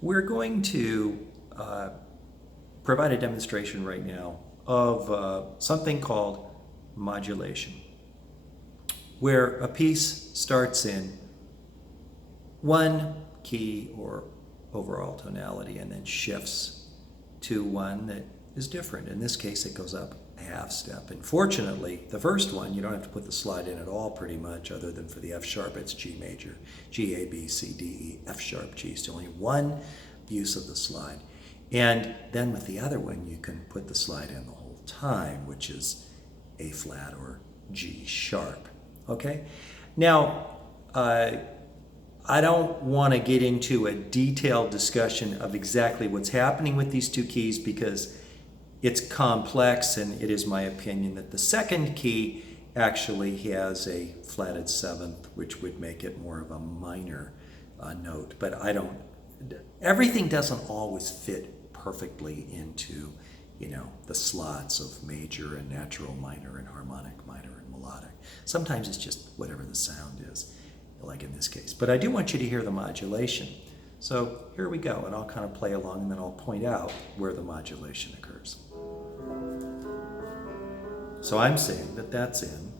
We're going to provide a demonstration right now of something called modulation, where a piece starts in one key or overall tonality and then shifts to one that is different. In this case, it goes up a half step. And fortunately, the first one, you don't have to put the slide in at all pretty much, other than for the F sharp, it's G major. G, A, B, C, D, E, F sharp, G. It's only one use of the slide. And then with the other one, you can put the slide in the whole time, which is A flat or G sharp. Okay? Now, I don't want to get into a detailed discussion of exactly what's happening with these two keys because it's complex, and it is my opinion that the second key actually has a flatted seventh, which would make it more of a minor note. But everything doesn't always fit perfectly into, the slots of major and natural minor and harmonic minor and melodic. Sometimes it's just whatever the sound is, like in this case. But I do want you to hear the modulation. So here we go, and I'll kind of play along, and then I'll point out where the modulation occurs. So I'm saying that that's in.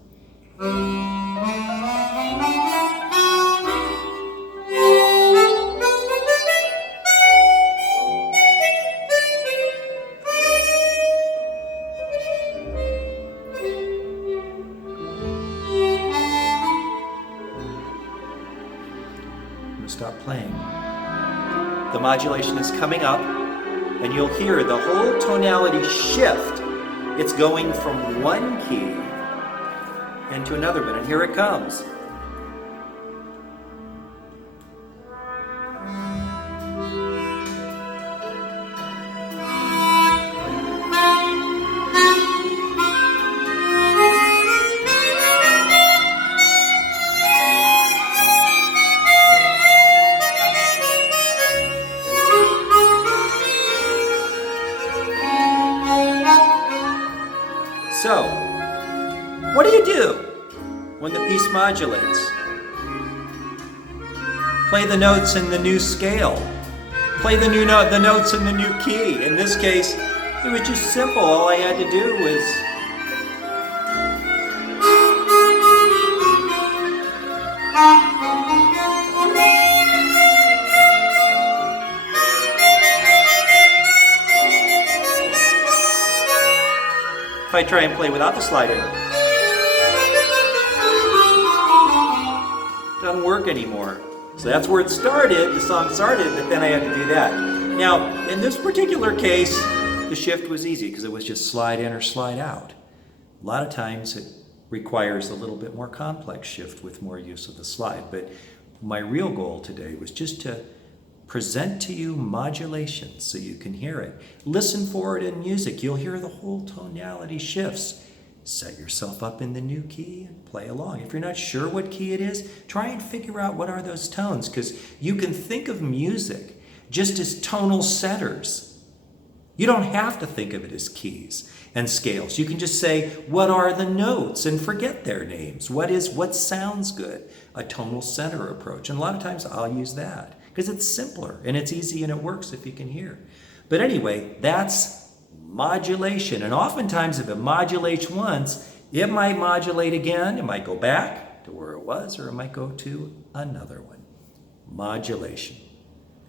Stop playing. The modulation is coming up, and you'll hear the whole tonality shift. It's going from one key into another one, and here it comes. So, what do you do when the piece modulates? Play the notes in the new scale. Play the notes in the new key. In this case, it was just simple. All I had to do was if I try and play without the slider, it doesn't work anymore. So that's where it started, the song started, but then I had to do that. Now, in this particular case, the shift was easy because it was just slide in or slide out. A lot of times it requires a little bit more complex shift with more use of the slide, but my real goal today was just to present to you modulation so you can hear it. Listen for it in music. You'll hear the whole tonality shifts. Set yourself up in the new key and play along. If you're not sure what key it is, try and figure out what are those tones, because you can think of music just as tonal setters. You don't have to think of it as keys and scales. You can just say, what are the notes, and forget their names. What sounds good? A tonal center approach. And a lot of times I'll use that, because it's simpler and it's easy and it works if you can hear. But anyway, that's modulation. And oftentimes if it modulates once, it might modulate again. It might go back to where it was, or it might go to another one. Modulation.